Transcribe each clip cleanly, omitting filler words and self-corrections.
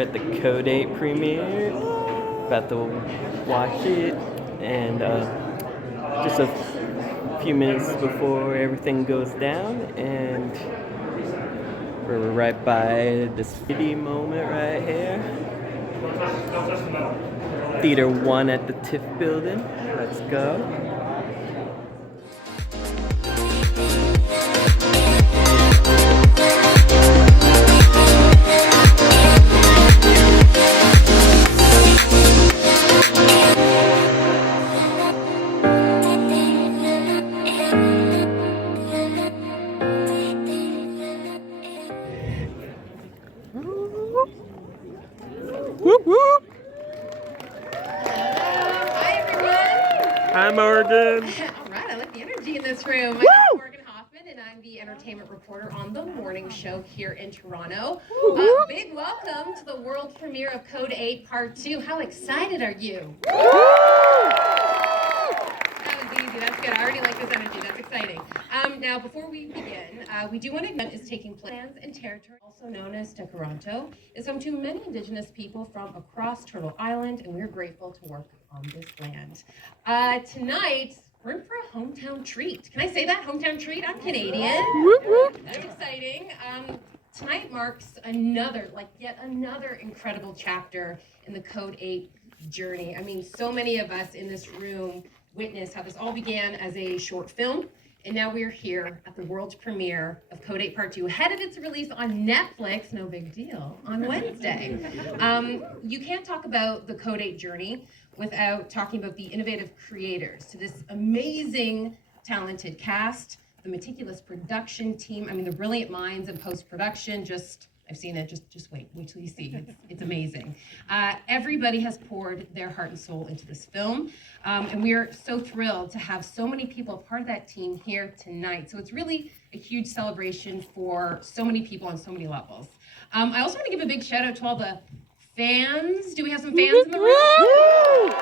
at the Code 8 premiere. About to watch it, and just a few minutes before everything goes down, and we're right by the city moment right here. Theater 1 at the TIFF building. Let's go. Whoop whoop! Hi everyone! Hi Morgan! Alright, I like the energy in this room. Woo! I'm Morgan Hoffman and I'm the entertainment reporter on The Morning Show here in Toronto. Big welcome to the world premiere of Code 8 Part 2. How excited are you? That was easy, that's good. I already like this energy, that's exciting. Now before we begin, we do want to acknowledge is taking place in territory, also known as Tekaronto, is home to many Indigenous people from across Turtle Island, and we're grateful to work on this land. Tonight, we're in for a hometown treat. Can I say that? Hometown treat? I'm Canadian. That's exciting. Tonight marks yet another incredible chapter in the Code 8 journey. I mean, so many of us in this room witnessed how this all began as a short film, and now we're here at the world premiere of Code 8 Part 2, ahead of its release on Netflix, no big deal, on Wednesday. You can't talk about the Code 8 journey without talking about the innovative creators to this amazing, talented cast, the meticulous production team, I mean, the brilliant minds in post-production, I've seen it, just wait till you see, it's amazing. Everybody has poured their heart and soul into this film, and we are so thrilled to have so many people, part of that team here tonight. So it's really a huge celebration for so many people on so many levels. I also want to give a big shout out to all the fans. Do we have some fans in the room?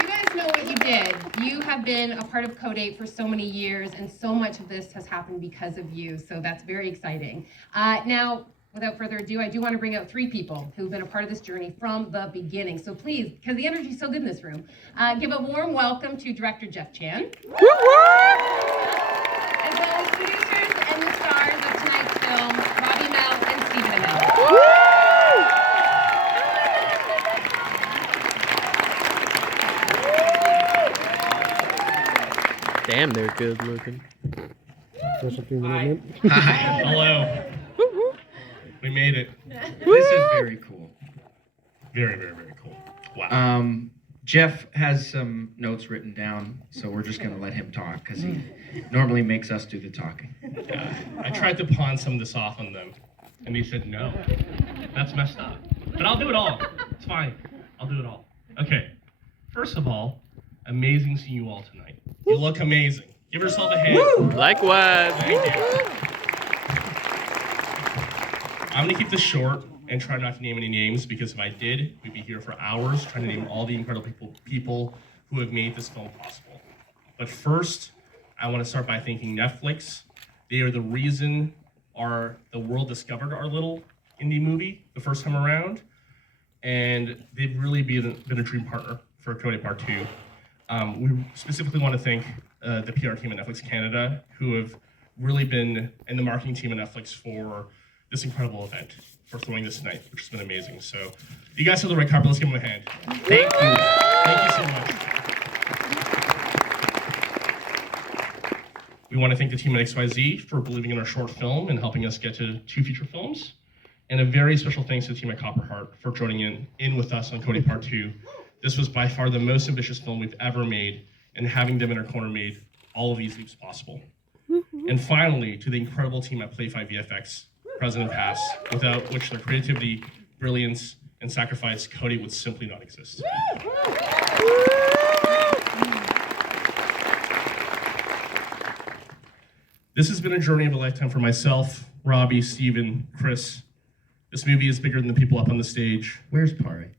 You guys know what you did. You have been a part of Code 8 for so many years, and so much of this has happened because of you, so that's very exciting. Now, without further ado, I do want to bring out three people who've been a part of this journey from the beginning. So please, because the energy is so good in this room, give a warm welcome to director Jeff Chan, as well as producers and the stars of tonight's film, Robbie Amell and Stephen Amell. Damn, they're good looking. Hi. Hello. We made it. This is very cool. Very, very, very cool. Wow. Jeff has some notes written down, so we're just going to let him talk because he normally makes us do the talking. Yeah. I tried to pawn some of this off on them, and they said no. That's messed up. But I'll do it all. It's fine. I'll do it all. Okay. First of all, amazing seeing you all tonight. You look amazing. Give yourself a hand. Woo! Likewise. Thank you. I'm gonna keep this short and try not to name any names, because if I did, we'd be here for hours trying to name all the incredible people who have made this film possible. But first, I want to start by thanking Netflix. They are the reason the world discovered our little indie movie the first time around, and they've really been a dream partner for Code 8 Part 2. We specifically want to thank the PR team at Netflix Canada, who have really been, and the marketing team at Netflix for this incredible event, for throwing this tonight, which has been amazing. So, you guys have the red carpet. Let's give them a hand. Thank you. Thank you so much. We want to thank the team at XYZ for believing in our short film and helping us get to 2 feature films. And a very special thanks to the team at Copperheart for joining in with us on Code 8 Part 2. This was by far the most ambitious film we've ever made, and having them in our corner made all of these leaps possible. And finally, to the incredible team at Play 5 VFX, present and past, without which their creativity, brilliance, and sacrifice, Code 8 would simply not exist. This has been a journey of a lifetime for myself, Robbie, Steven, Chris. This movie is bigger than the people up on the stage. Where's Pare?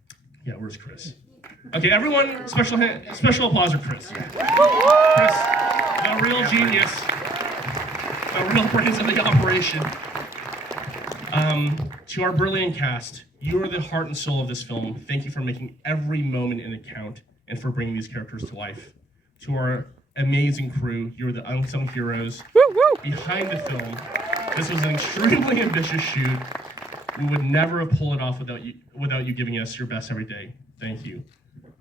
Yeah, where's Chris? Okay, everyone, special applause for Chris. Chris, the real genius, the real brains of the operation. To our brilliant cast, you are the heart and soul of this film. Thank you for making every moment an account and for bringing these characters to life. To our amazing crew, you're the unsung heroes behind the film. This was an extremely ambitious shoot. We would never have pulled it off without you giving us your best every day. Thank you.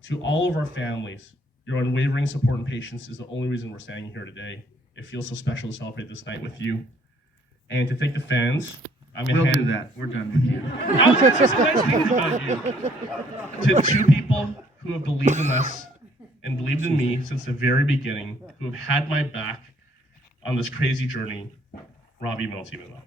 To all of our families, your unwavering support and patience is the only reason we're standing here today. It feels so special to celebrate this night with you. And to thank the fans, We'll do that. We're done with you. I was going to say some nice things about you. To two people who have believed in us and believed in me since the very beginning, who have had my back on this crazy journey, Robbie Miltimilla.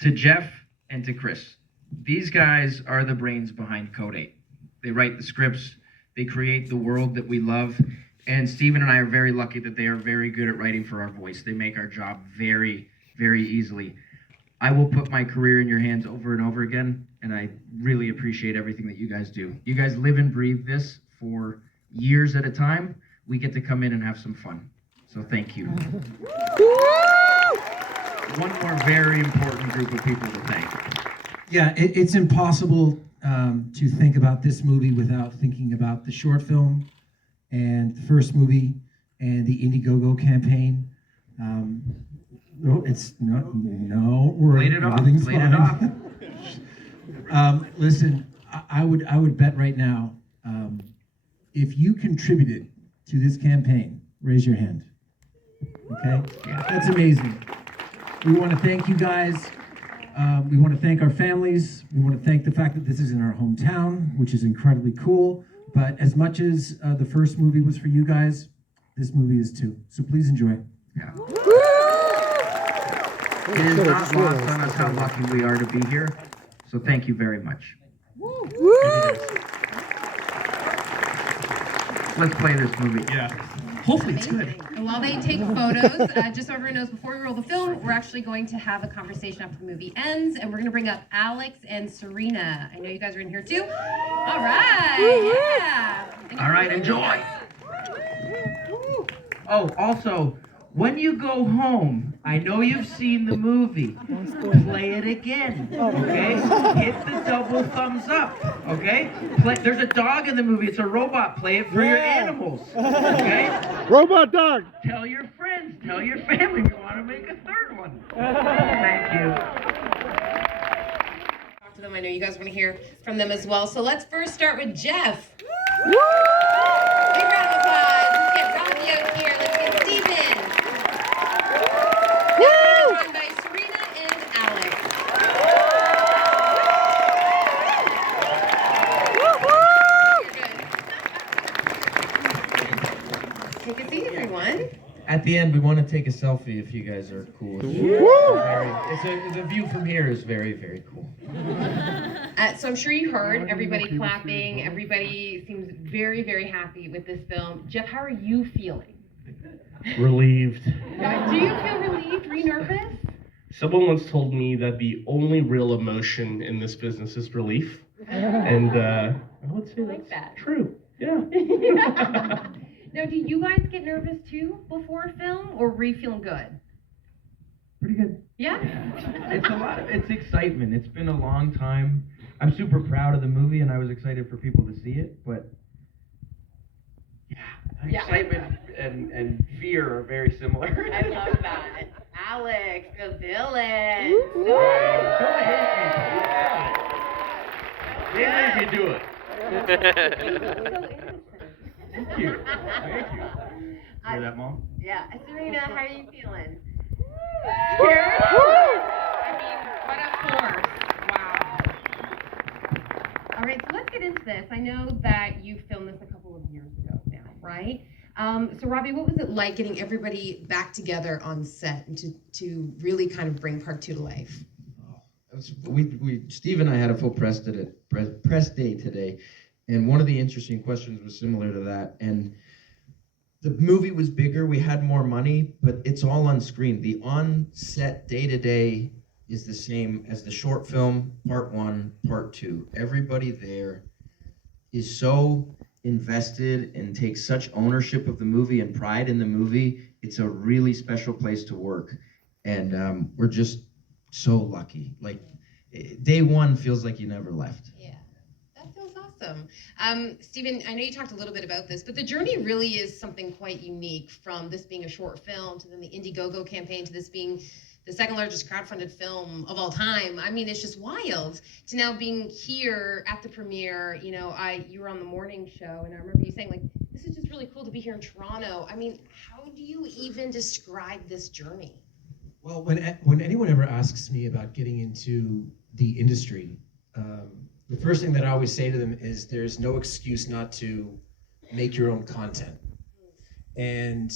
To Jeff and to Chris, these guys are the brains behind Code 8. They write the scripts, they create the world that we love, and Steven and I are very lucky that they are very good at writing for our voice. They make our job very, very easily. I will put my career in your hands over and over again, and I really appreciate everything that you guys do. You guys live and breathe this for years at a time. We get to come in and have some fun. So thank you. One more very important group of people to thank. Yeah, it's impossible to think about this movie without thinking about the short film and the first movie and the Indiegogo campaign. No, it's not. No, Played it off. everything's Played it fine. Listen, I would bet right now, if you contributed to this campaign, raise your hand. Okay, that's amazing. We want to thank you guys. We want to thank our families. We want to thank the fact that this is in our hometown, which is incredibly cool. But as much as the first movie was for you guys, this movie is too. So please enjoy. Yeah. It is not lost on us how lucky we are to be here. So thank you very much. Let's play this movie. Yeah. Hopefully it's good. And while they take photos, just so everyone knows, before we roll the film, we're actually going to have a conversation after the movie ends, and we're going to bring up Alex and Serena. I know you guys are in here too. All right, yeah. All right, enjoy. Oh, also, when you go home, I know you've seen the movie. Play it again, okay? Hit the double thumbs up, okay? There's a dog in the movie. It's a robot. Play it for your animals, okay? Robot dog. Tell your friends. Tell your family. We want to make a third one. Thank you. Talk to them. I know you guys want to hear from them as well. So let's first start with Jeff. Big round of applause. Let's get Robbie out here. Let's get Steven. Now run by Serena and Alex. You're good. Take a seat, everyone. At the end, we want to take a selfie if you guys are cool with it. The view from here is very, very cool. So I'm sure you heard everybody clapping. Everybody seems very, very happy with this film. Jeff, how are you feeling? Relieved. Do you feel relieved? Were you nervous? Someone once told me that the only real emotion in this business is relief. And I would say like that's that. true. Yeah. Now, do you guys get nervous too before a film, or were you feeling good? Pretty good. Yeah? It's excitement. It's been a long time. I'm super proud of the movie, and I was excited for people to see it, but Yeah. excitement and fear are very similar. I love that. Alex, the villain. Maybe you do it. Thank you. Thank you. Hear that, Mom? Yeah. Serena, how are you feeling? Scared? I mean, what a force. Wow. All right, so let's get into this. I know that you filmed this a couple of years ago now, right? So Robbie, what was it like getting everybody back together on set and to really kind of bring Part 2 to life? Steve and I had a full press day today, and one of the interesting questions was similar to that. And the movie was bigger, we had more money, but it's all on screen. The on-set day-to-day is the same as the short film, Part 1, Part 2. Everybody there is so invested and take such ownership of the movie and pride in the movie. It's a really special place to work, and we're just so lucky. Like day one feels like you never left. Yeah, that feels awesome. Stephen, I know you talked a little bit about this, but the journey really is something quite unique, from this being a short film to then the Indiegogo campaign to this being the second largest crowdfunded film of all time. I mean, it's just wild to now being here at the premiere. You know, you were on the morning show, and I remember you saying, like, this is just really cool to be here in Toronto. I mean, how do you even describe this journey? Well, when anyone ever asks me about getting into the industry, the first thing that I always say to them is there's no excuse not to make your own content. And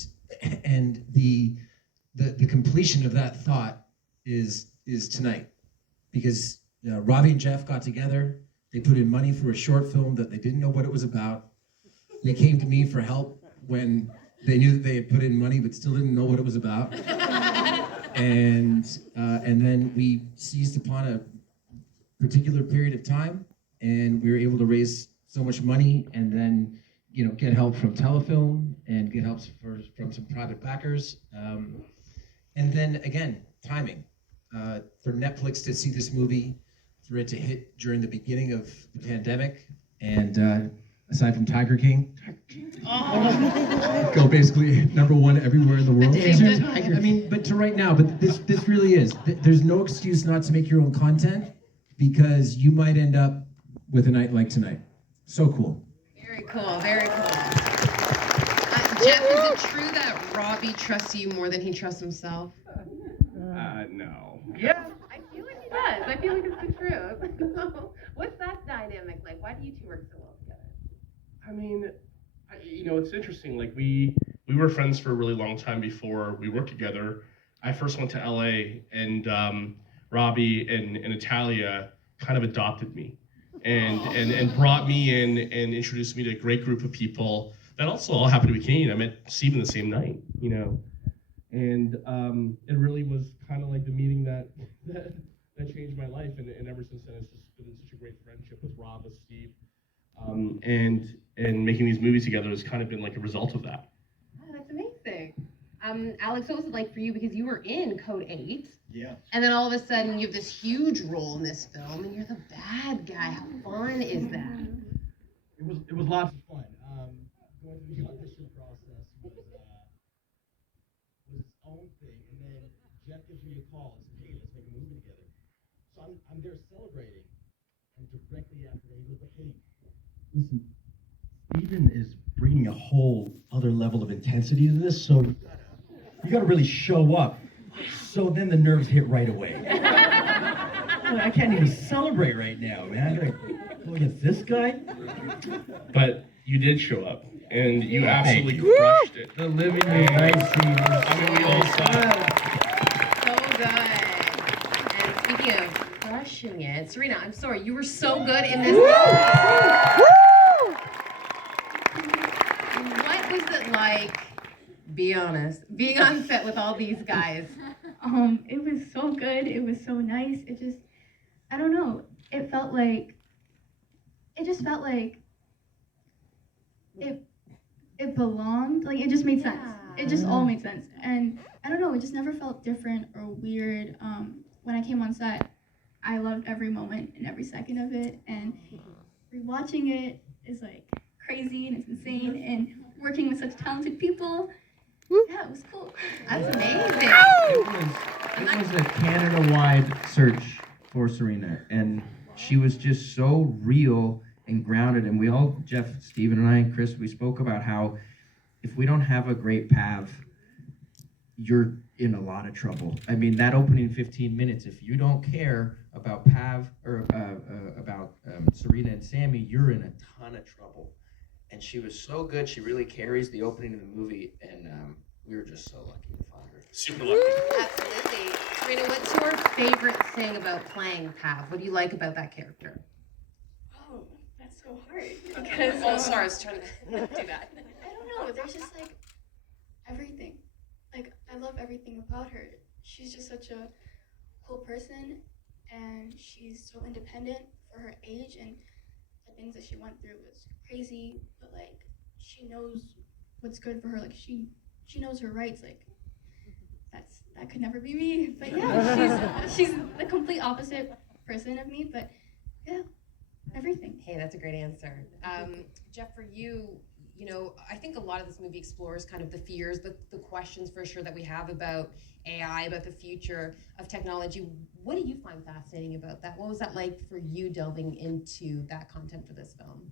the completion of that thought is tonight, because Robbie and Jeff got together. They put in money for a short film that they didn't know what it was about. They came to me for help when they knew that they had put in money but still didn't know what it was about. And then we seized upon a particular period of time, and we were able to raise so much money, and then get help from Telefilm and get help from some private backers. And then again, timing. For Netflix to see this movie, for it to hit during the beginning of the pandemic, and aside from Tiger King, go basically #1 everywhere in the world. I mean, but to right now, but this really is. There's no excuse not to make your own content, because you might end up with a night like tonight. So cool. Very cool, very cool. Jeff, is it true that Robbie trusts you more than he trusts himself? No. Yeah. I feel like he does. I feel like it's the truth. What's that dynamic like? Why do you two work so well together? I mean, it's interesting. Like we were friends for a really long time before we worked together. I first went to LA, and Robbie and Natalia kind of adopted me, and brought me in and introduced me to a great group of people that also all happened to be Canadian. I met Stephen the same night, and it really was kind of like the meeting that changed my life, and ever since then it's just been such a great friendship with Rob, with Steve, and making these movies together has kind of been like a result of that. Oh, that's amazing. Alex, what was it like for you? Because you were in Code 8. Yeah. And then all of a sudden you have this huge role in this film, and you're the bad guy. How fun is that? It was lots of fun. Going through the audition process was its own thing, and then Jeff gives me a call and says, "Hey, let's make a movie together." So I'm there celebrating, and directly after that, he goes, "Hey, listen, Stephen is bringing a whole other level of intensity to this, so you gotta really show up." So then the nerves hit right away. I can't even celebrate right now, man. I gotta go against this guy. But you did show up, and you absolutely crushed it. The living room night scene. I mean, we all saw it. So good. And speaking of crushing it, Serena, I'm sorry, you were so good in this movie. What was it like, be honest, being on set with all these guys? It was so good. It was so nice. It just, I don't know. It just felt like it belonged. Like, it just made sense. It just all made sense. And I don't know, it just never felt different or weird. When I came on set, I loved every moment and every second of it. And rewatching it is like crazy, and it's insane. And working with such talented people, yeah, it was cool. That's amazing. It was a Canada-wide search for Serena, and she was just so real and grounded. And we all, Jeff, Stephen, and I, and Chris, we spoke about how if we don't have a great Pav, you're in a lot of trouble. I mean, that opening 15 minutes, if you don't care about Pav or about Serena and Sammy, you're in a ton of trouble. And she was so good. She really carries the opening of the movie, and we were just so lucky to find her. Super lucky. Absolutely. Serena, what's your favorite thing about playing Pav? What do you like about that character? Oh, that's so hard. Because, Oh, sorry, I was trying to do that. I don't know. There's just like everything. Like, I love everything about her. She's just such a cool person, and she's so independent for her age, and things that she went through was crazy, but like she knows what's good for her. Like she knows her rights. Like that could never be me. But yeah, she's the complete opposite person of me. But yeah, everything. Hey, that's a great answer. Jeff, for you, you know, I think a lot of this movie explores kind of the fears, the questions for sure that we have about AI, about the future of technology. What do you find fascinating about that? What was that like for you delving into that content for this film?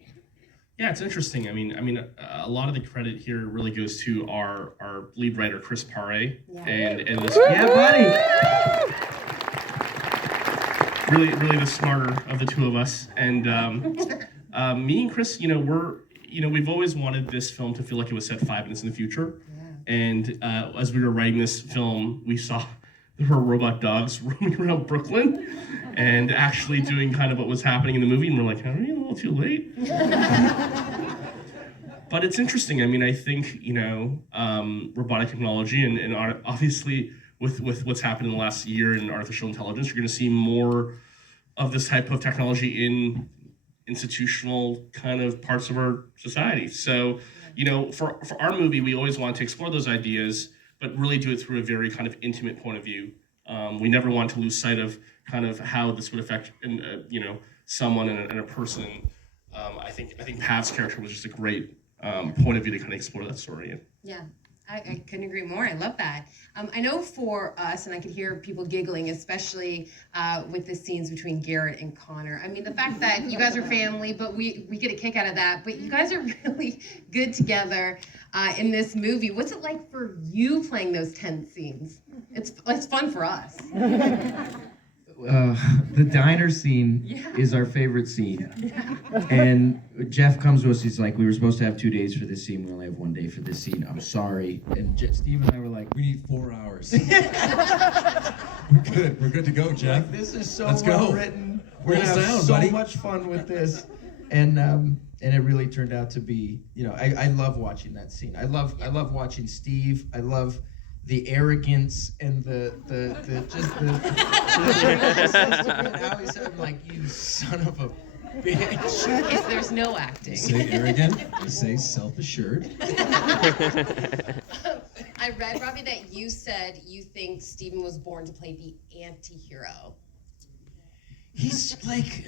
Yeah, it's interesting. I mean, a lot of the credit here really goes to our lead writer, Chris Paré, and this buddy. really the smarter of the two of us. And me and Chris, we've always wanted this film to feel like it was set 5 minutes in the future. Yeah. And as we were writing this film, we saw her robot dogs roaming around Brooklyn and actually doing kind of what was happening in the movie. And we're like, are we a little too late? But it's interesting. I mean, I think, robotic technology and obviously with what's happened in the last year in artificial intelligence, you're going to see more of this type of technology in institutional kind of parts of our society. So, for our movie, we always want to explore those ideas, but really do it through a very kind of intimate point of view. We never want to lose sight of kind of how this would affect, someone and a person. I think Pat's character was just a great point of view to kind of explore that story in. Yeah, I couldn't agree more. I love that. I know for us, and I could hear people giggling, especially with the scenes between Garrett and Connor. I mean, the fact that you guys are family, but we get a kick out of that. But you guys are really good together in this movie. What's it like for you playing those tense scenes? It's fun for us. The diner scene is our favorite scene. And Jeff comes to us, he's like, we were supposed to have 2 days for this scene, we only have 1 day for this scene, I'm sorry. And Steve and I were like, We need 4 hours. We're good to go, Jeff. this is so Let's well go. written. We're gonna Full have sound, so buddy. much fun with this. And it really turned out to be, I love watching that scene. I love watching Steve. I love the arrogance and the how he said, I'm like, you son of a bitch. There's no acting. Say arrogant, say self-assured. I read, Robbie, that you said you think Steven was born to play the anti-hero. He's like,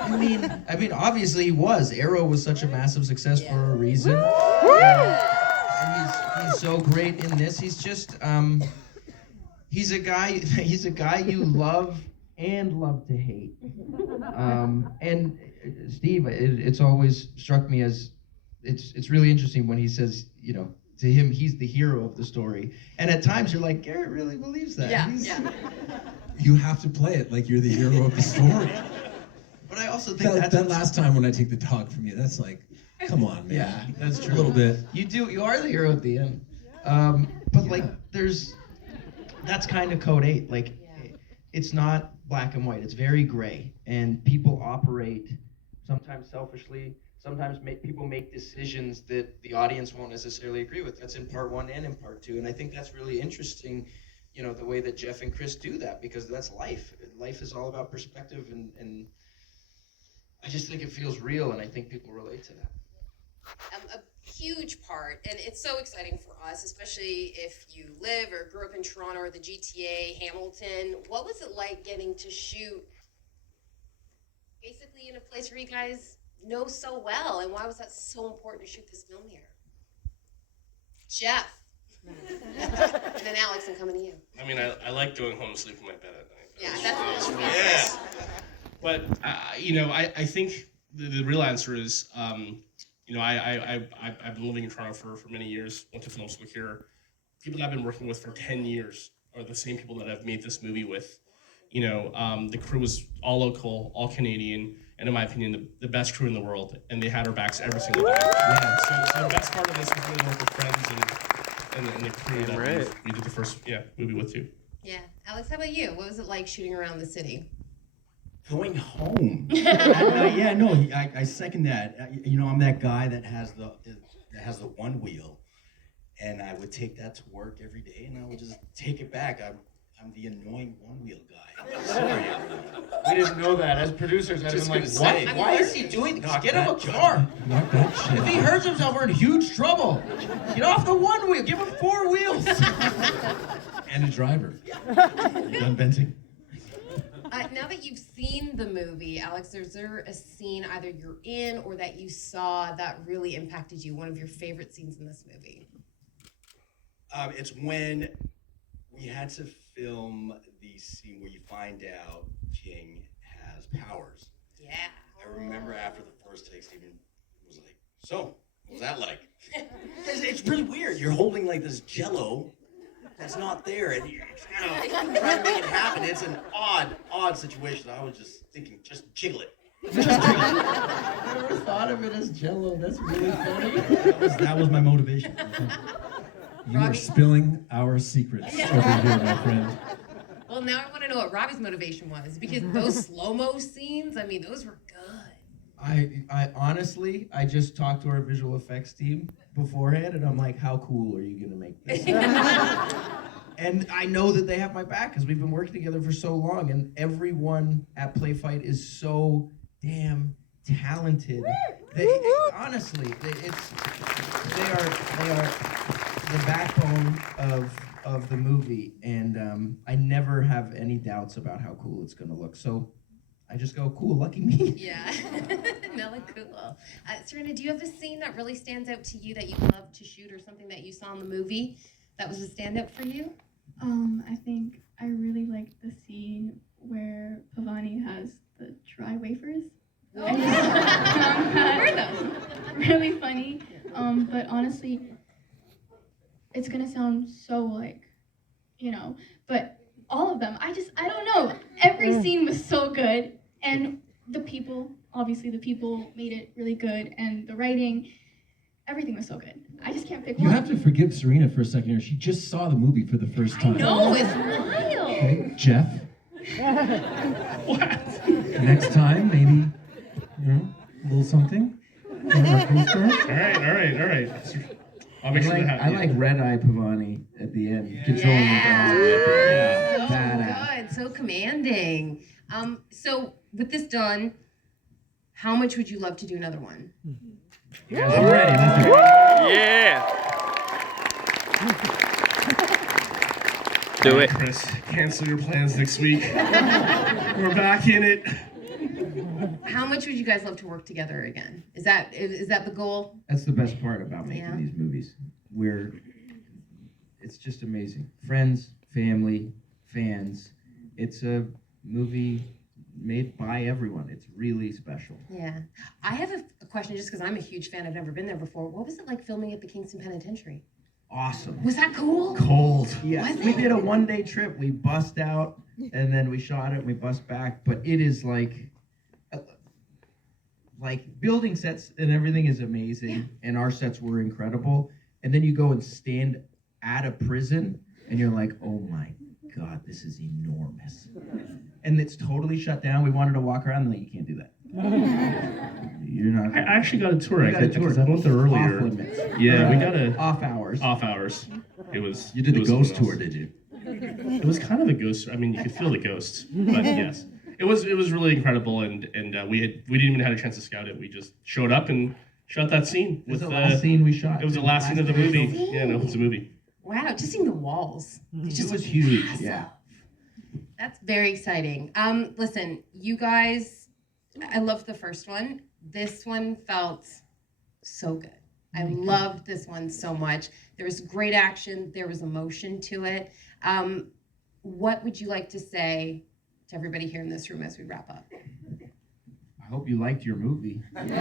I mean, obviously he was. Arrow was such a massive success for a reason. And he's so great in this. He's just, he's a guy you love and love to hate. And Steve, it's always struck me as, it's really interesting when he says, to him, he's the hero of the story. And at times you're like, Garrett really believes that. Yeah. You have to play it like you're the hero of the story. But I also think that last time when I take the dog from you, that's like, come on, man. Yeah, that's true. A little bit. You are the hero at the end. But like, that's kind of Code 8. Like, it's not black and white. It's very gray. And people operate sometimes selfishly. Sometimes people make decisions that the audience won't necessarily agree with. That's in part 1 and in part 2. And I think that's really interesting, the way that Jeff and Chris do that, because that's life. Life is all about perspective, and I just think it feels real, and I think people relate to that. A huge part, and it's so exciting for us, especially if you live or grew up in Toronto or the GTA, Hamilton. What was it like getting to shoot basically in a place where you guys know so well, and why was that so important to shoot this film here? Jeff. And then Alex, I'm coming to you. I mean, I like going home and sleeping in my bed at night. Yeah, that's really nice. But I think the real answer is, I've been living in Toronto for many years. Went to film school here. People that I've been working with for 10 years are the same people that I've made this movie with. The crew was all local, all Canadian, and in my opinion, the best crew in the world. And they had our backs every single day. Yeah. So the best part of this was really working with friends and the crew that we did the first movie with too. Yeah. Alex, how about you? What was it like shooting around the city? Going home. I second that. I'm that guy that has the one wheel, and I would take that to work every day, and I would just take it back. I'm the annoying one-wheel guy. Sorry, We didn't know that. As producers, I'd have been like, what? Why is he doing this? Get him a car. Knock that shit If he off. hurts himself, we're in huge trouble. Get off the one wheel. Give him 4 wheels. And a driver. You done venting? Now that you've seen the movie, Alex, is there a scene either you're in or that you saw that really impacted you? One of your favorite scenes in this movie? It's when we had to film the scene where you find out King has powers. Yeah. I remember after the first take, Steven was like, so, what was that like? It's really weird. You're holding like this jello that's not there, and you're trying to make it happen. It's an odd situation. I was just thinking, just jiggle it. Just jiggle it. I never thought of it as Jello. That's really funny. That was my motivation. You are Robbie- spilling our secrets over here, my friend. Well, now I want to know what Robbie's motivation was, because those slow-mo scenes, I mean, those were good. I honestly, I just talked to our visual effects team beforehand, and I'm like, how cool are you gonna make this? And I know that they have my back because we've been working together for so long, and everyone at Play Fight is so damn talented. Honestly, they are the backbone of the movie, and I never have any doubts about how cool it's gonna look. So I just go, cool, lucky me. Yeah. Mela, cool. Serena, do you have a scene that really stands out to you that you love to shoot, or something that you saw in the movie that was a standout for you? I think I really liked the scene where Pavani has the dry wafers. Oh. I just found that really funny. But honestly, it's gonna sound so like, but all of them, I don't know. Every scene was so good, and obviously the people made it really good, and the writing, everything was so good. I just can't pick You one. have to forgive Serena for a second here. She just saw the movie for the first time. No, it's wild. Okay, Jeff. Next time, maybe, a little something. All right. I'll make sure that happens. I like Red Eye Pavani at the end, controlling Yeah. the So Badass. good, so commanding. So with this done, how much would you love to do another one? I'm ready. Let's do it. Yeah. Do it. Chris, cancel your plans next week. We're back in it. How much would you guys love to work together again? Is that the goal? That's the best part about making Yeah. these movies. It's just amazing. Friends, family, fans. It's a movie made by everyone. It's really special. Yeah. I have a question, just because I'm a huge fan. I've never been there before. What was it like filming at the Kingston Penitentiary? Awesome. Was that cool? Cold. Yeah. Was We it? did a 1-day trip. We bussed out and then we shot it and we bussed back. But it is like building sets and everything is amazing. And our sets were incredible. And then you go and stand at a prison and you're like, oh my God, this is enormous. And it's totally shut down. We wanted to walk around and like, you can't do that. You're not. I actually got a tour. You got a tour. Because I went there earlier. Off limits. Yeah, we got a Off hours. off hours. It was. You did it the was ghost something tour, else. did you? It was kind of a ghost. I mean, you could feel the ghosts, but yes, it was really incredible. And we didn't even have a chance to scout it. We just showed up and shot that scene. It was with the last scene we shot. It was the last scene of the movie. scene? Yeah, no, it was a movie. Wow, just seeing the walls. It's It just was huge. massive. Yeah. That's very exciting. Listen, you guys, I loved the first one. This one felt so good. I loved this one so much. There was great action. There was emotion to it. What would you like to say to everybody here in this room as we wrap up? I hope you liked your movie. Every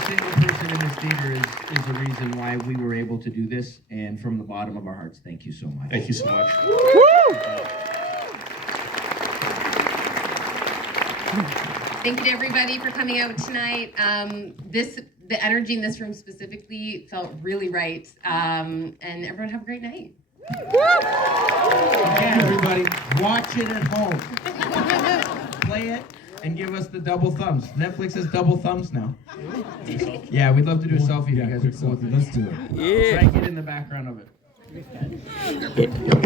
single person in this theater is the reason why we were able to do this. And from the bottom of our hearts, thank you so much. Thank you so much. Thank you to everybody for coming out tonight. The energy in this room specifically felt really right. And everyone have a great night. Again, everybody, watch it at home. Play it and give us the double thumbs. Netflix has double thumbs now. Yeah, we'd love to do a selfie if you guys are cool with it. Let's do it. Yeah. Try and get in the background of it. it.